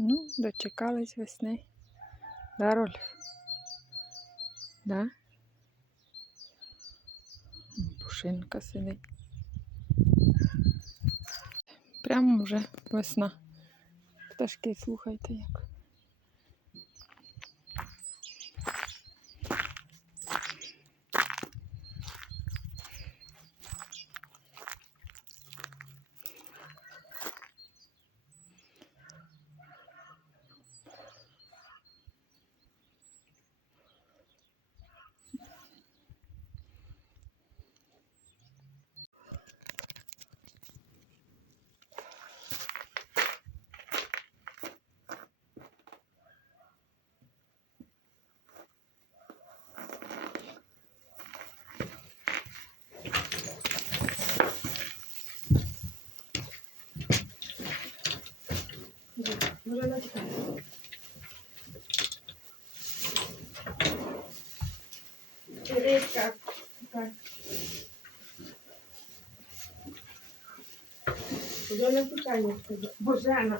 Ну, дочекались весни. Да, Рольф? Да? Пушинка сидить. Прямо вже весна. Пташки, слухайте як. Вже начекаю. Киричка. Так. Вже не питання. Божена. Божена,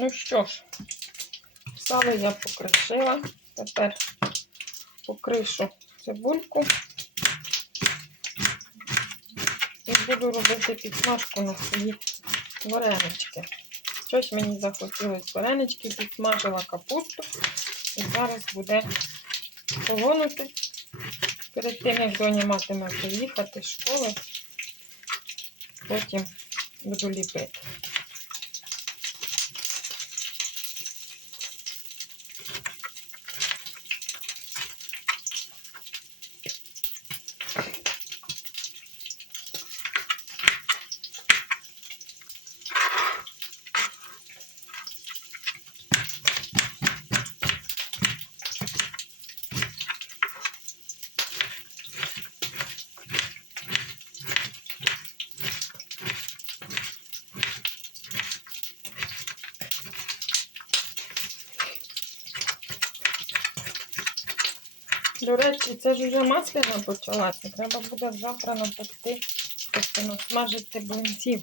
Ну що ж, сало я покришила. Тепер покришу цибульку. І буду робити підсмажку на свої варенички. Щось мені захотілося варенички, підсмажила капусту. І зараз буде полонути. Перед тим, як доня матиме поїхати з школи, потім буду ліпити. До речі, це ж вже масляна почалася. Треба буде завтра напекти, тобто насмажити блинців.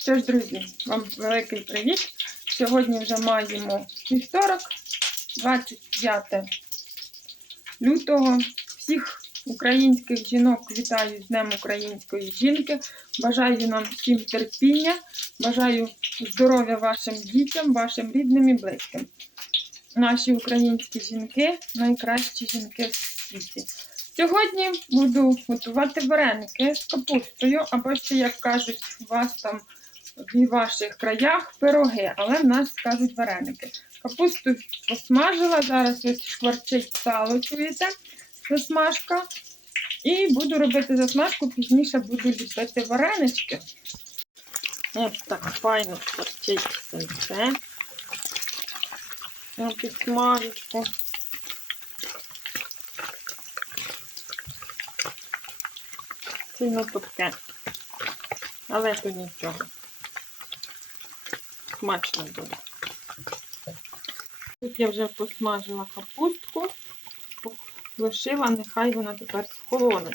Що ж, друзі, вам великий привіт. Сьогодні вже маємо вівторок, 25 лютого. Всіх українських жінок вітаю з Днем української жінки. Бажаю нам всім терпіння, бажаю здоров'я вашим дітям, вашим рідним і близьким наші українські жінки найкращі жінки в світі. Сьогодні буду готувати вареники з капустою, або ще, як кажуть, у вас там в ваших краях пироги, але в нас кажуть вареники. Капусту посмажила, зараз ось шкварчить сало, чуєте? Засмажка. І буду робити засмажку, пізніше буду ліпити варенички. Ось так файно шкварчить сальце. Підсмажечку. Сильно топке. Але то нічого. Смачно буде. Тут я вже посмажила капустку, лишила, нехай вона тепер схолоне.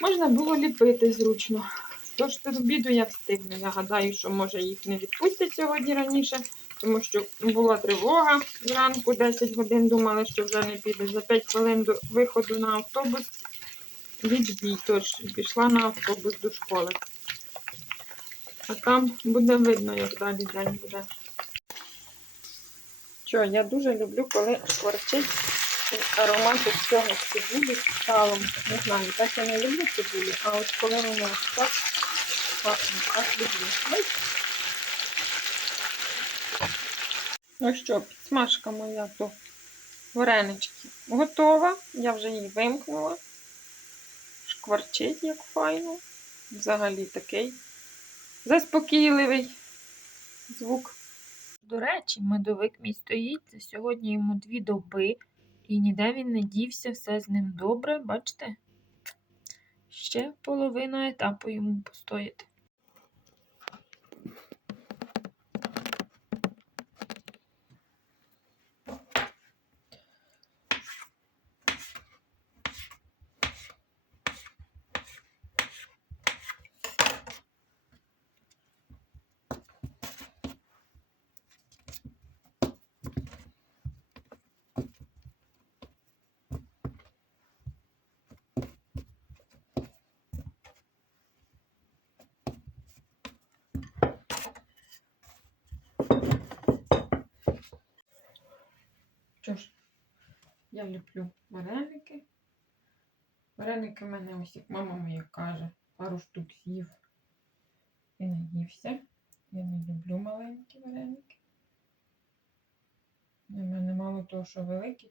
Можна було ліпити зручно. Тож до обіду я встигну. Я гадаю, що може їх не відпустять сьогодні раніше, тому що була тривога зранку, 10 годин думали, що вже не піде. За 5 хвилин до виходу на автобус відбій, тож пішла на автобус до школи. А там буде видно, як далі день буде. Що, я дуже люблю, коли шкварчить аромат ось цього цибулі з салом. Не знаю, так я не люблю цибулі, а от коли ось так пахне, так люблю. Ну що, підсмажка моя до варенички готова. Я вже її вимкнула. Шкварчить, як файно. Взагалі такий заспокійливий звук. До речі, медовик мій стоїть. Сьогодні йому дві доби, і ніде він не дівся, все з ним добре, бачите? Ще половина етапу йому постояти. Що ж, я люблю вареники. Вареники в мене ось, як мама моя каже, пару штук з'їв і наївся. Я не люблю маленькі вареники. У мене мало того, що великі,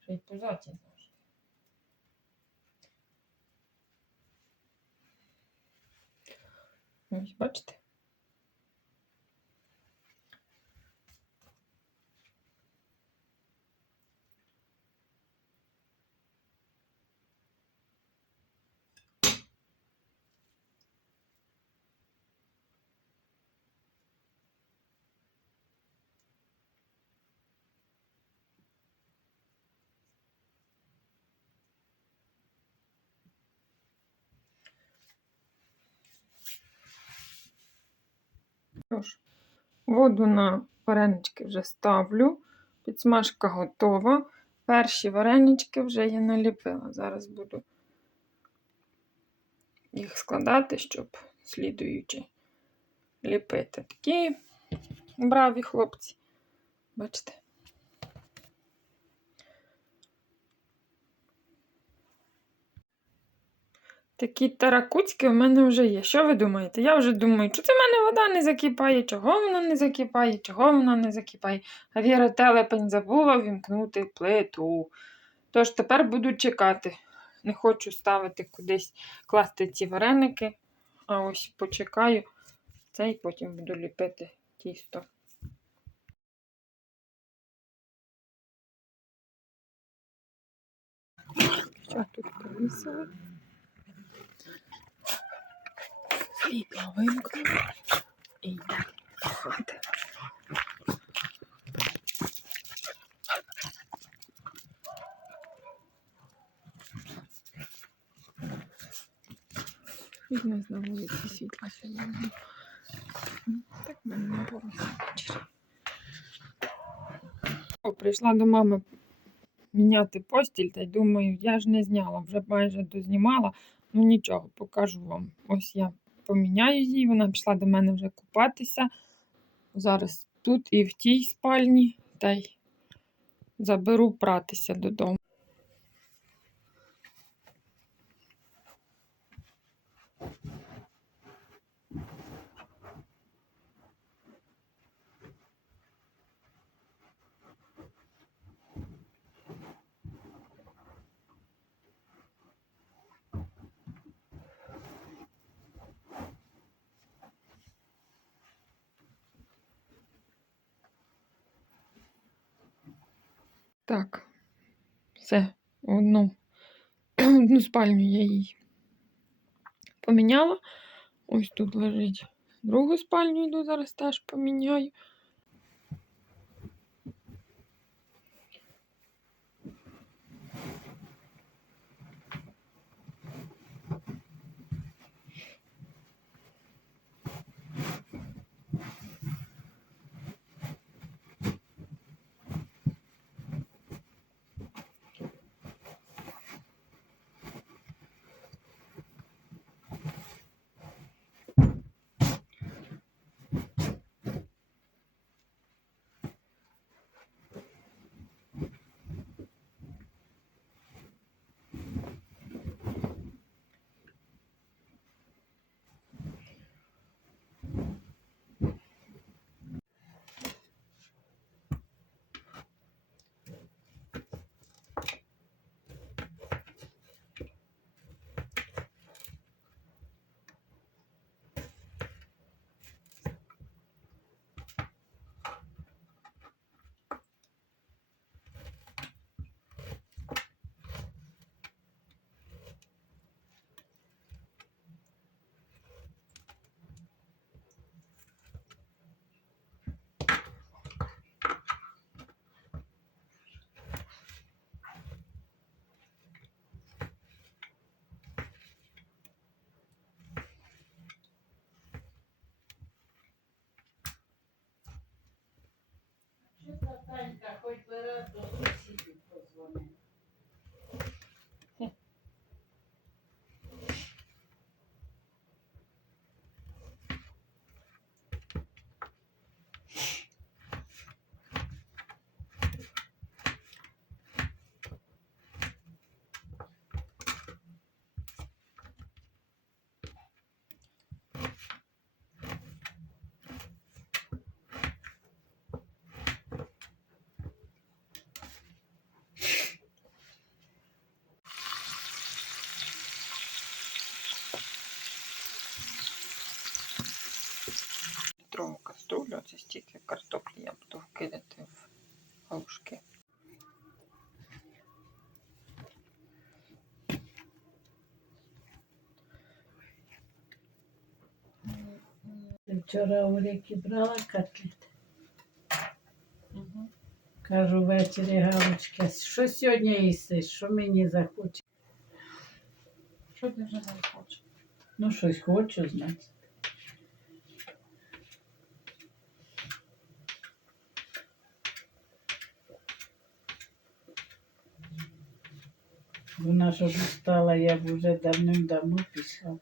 ще й позаті завжди. Ось, бачите? Що ж, воду на варенички вже ставлю. Підсмажка готова. Перші варенички вже я наліпила. Зараз буду їх складати, щоб слідуючи ліпити. Такі браві хлопці. Бачите? Такі таракуцькі в мене вже є. Що ви думаєте? Я вже думаю, що це в мене вода не закипає, чого вона не закипає, чого вона не закипає. А Віра телепень забула вімкнути плиту. Тож тепер буду чекати. Не хочу ставити кудись класти ці вареники. А ось почекаю це і потім буду ліпити тісто. Що тут повісили? Світло вимкнули і йдемо до хати. Видно, на вулиці світла сьогодні. Так в мене не було ввечері. Прийшла до мами міняти постіль, та й думаю, я ж не зняла, вже майже дознімала. Ну нічого, покажу вам. Ось я поміняю її. Вона пішла до мене вже купатися. Зараз тут і в тій спальні, та й заберу пратися додому. Так, все, одну, одну спальню я їй поміняла. Ось тут лежить. Другу спальню йду зараз теж поміняю. Картоплі я буду вкидати в галушки. Вчора у ріки брала котлет. Угу. Кажу ввечері Галочка, що сьогодні їсти, що мені захоче. Що ти вже не хочеш? Ну, щось хочу, значить. Вона ж обустала, я б вже давним-давно пішла.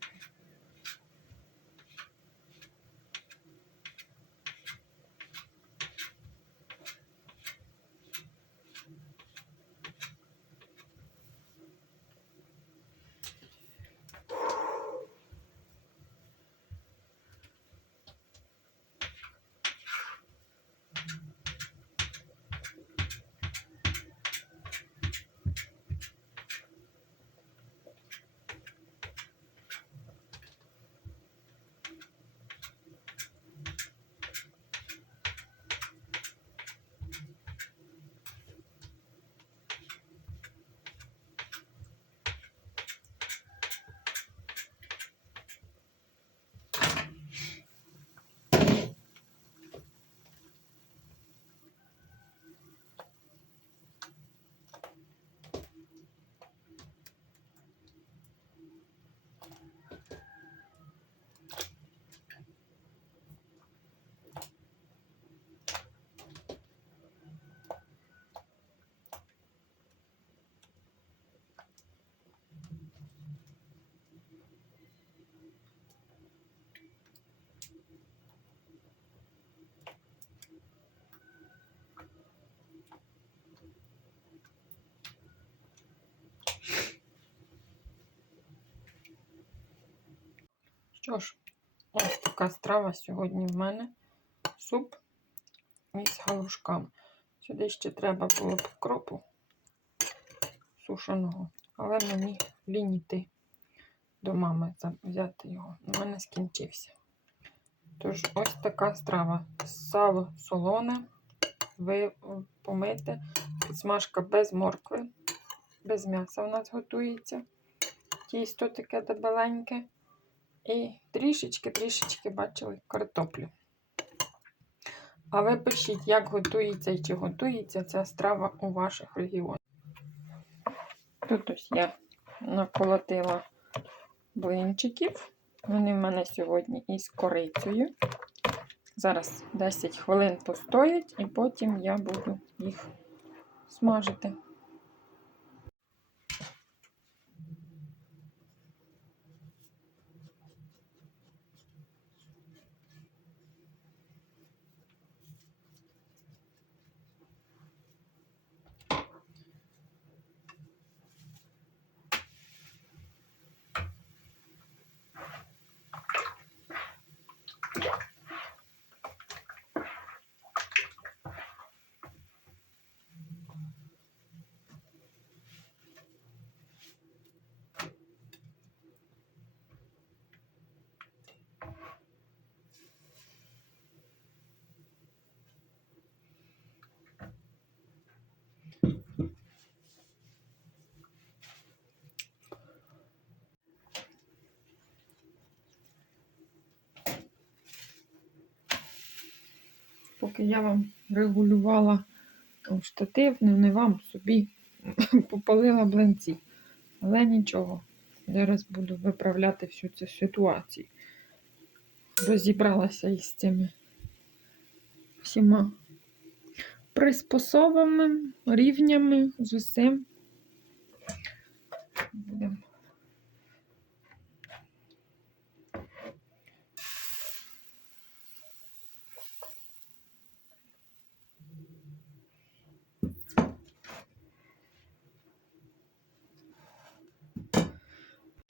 Що ж, ось така страва сьогодні в мене. Суп із галушками. Сюди ще треба було б кропу сушеного, але мені лінь йти до мами взяти його. У мене скінчився. Тож ось така страва. Сало солоне, ви, помите. Підсмажка без моркви, без м'яса у нас готується. Тісто таке дебеленьке. І трішечки-трішечки бачили картоплю. А ви пишіть, як готується і чи готується ця страва у ваших регіонах. Тут ось я наколотила блинчиків. Вони в мене сьогодні із корицею. Зараз 10 хвилин постоять, і потім я буду їх смажити. Поки я вам регулювала там, штатив, ну не вам собі попалила блинці. Але нічого. Зараз буду виправляти всю цю ситуацію. Розібралася із цими всіма приспособами, рівнями з усім. Будемо.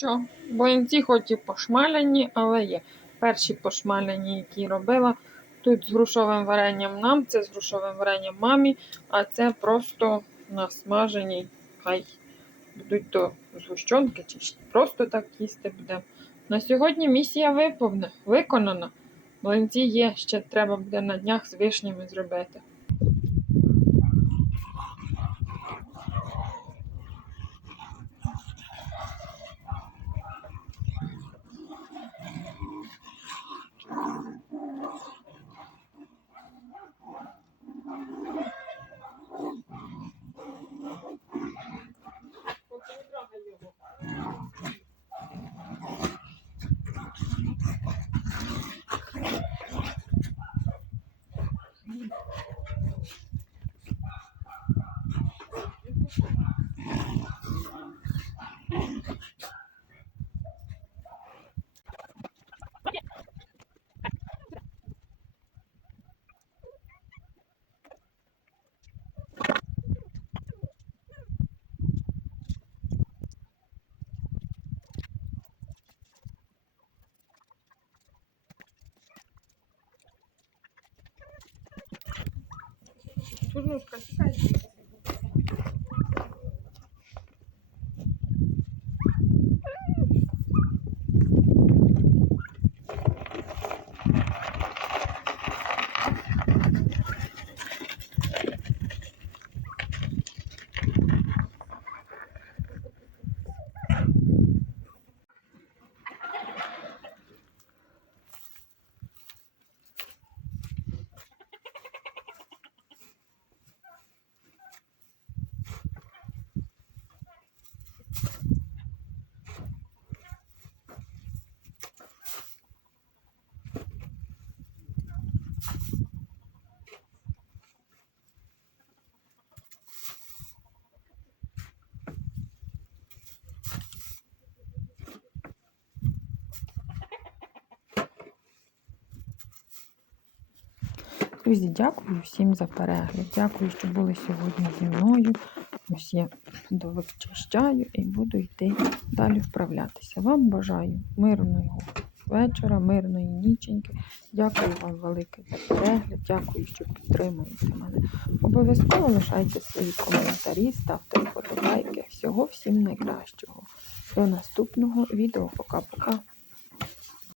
Що, блинці хоч і пошмаляні, але є. Перші пошмаляні, які робила. Тут з грушовим варенням нам, це з грушовим варенням мамі, а це просто насмажені. Хай будуть то згущенки чи просто так їсти будемо. На сьогодні місія виповне, виконана. Млинці є, ще треба буде на днях з вишнями зробити. Чорнушка, Друзі, дякую всім за перегляд. Дякую, що були сьогодні зі мною. Ось я довичищаю і буду йти далі вправлятися. Вам бажаю мирного вечора, мирної ніченьки. Дякую вам велике за перегляд. Дякую, що підтримуєте мене. Обов'язково лишайте свої коментарі, ставте вподобайки. Всього всім найкращого. До наступного відео. Пока-пока.